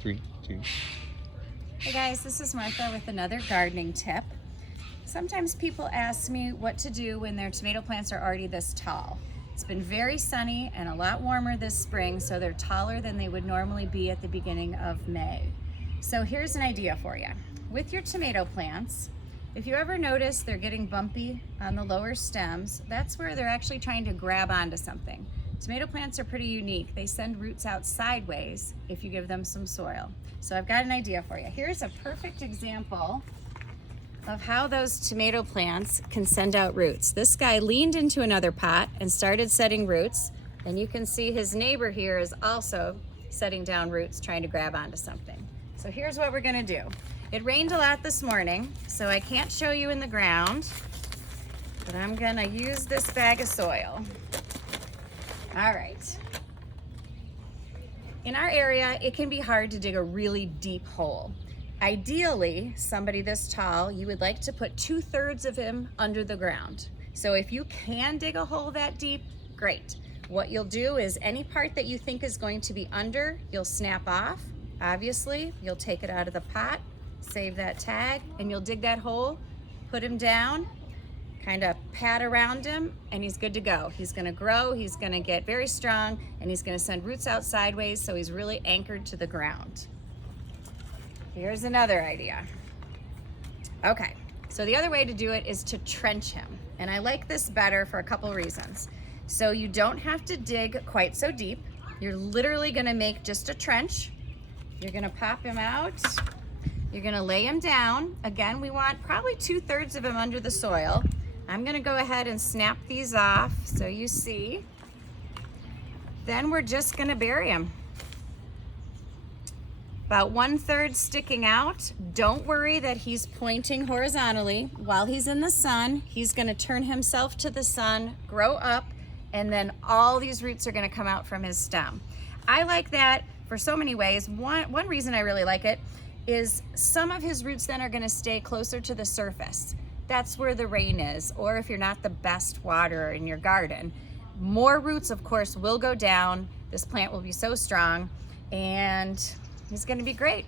3, 2. Hey guys, this is Martha with another gardening tip. Sometimes people ask me what to do when their tomato plants are already this tall. It's been very sunny and a lot warmer this spring, so they're taller than they would normally be at the beginning of May. So here's an idea for you. With your tomato plants, if you ever notice they're getting bumpy on the lower stems, that's where they're actually trying to grab onto something. Tomato plants are pretty unique. They send roots out sideways if you give them some soil. So I've got an idea for you. Here's a perfect example of how those tomato plants can send out roots. This guy leaned into another pot and started setting roots. And you can see his neighbor here is also setting down roots, trying to grab onto something. So here's what we're gonna do. It rained a lot this morning, so I can't show you in the ground, but I'm gonna use this bag of soil. All right. In our area, it can be hard to dig a really deep hole. Ideally, somebody this tall, you would like to put 2/3 of him under the ground. So if you can dig a hole that deep, great. What you'll do is any part that you think is going to be under, you'll snap off. Obviously, you'll take it out of the pot, save that tag, and you'll dig that hole, put him down, kind of pat around him, and he's good to go. He's gonna grow, he's gonna get very strong, and he's gonna send roots out sideways, so he's really anchored to the ground. Here's another idea. Okay, so the other way to do it is to trench him. And I like this better for a couple reasons. So you don't have to dig quite so deep. You're literally gonna make just a trench. You're gonna pop him out. You're gonna lay him down. Again, we want probably 2/3 of him under the soil. I'm gonna go ahead and snap these off so you see. Then we're just gonna bury him. About 1/3 sticking out. Don't worry that he's pointing horizontally. While he's in the sun, he's gonna turn himself to the sun, grow up, and then all these roots are gonna come out from his stem. I like that for so many ways. One reason I really like it is some of his roots then are gonna stay closer to the surface. That's where the rain is, or if you're not the best waterer in your garden. More roots, of course, will go down. This plant will be so strong, and he's gonna be great.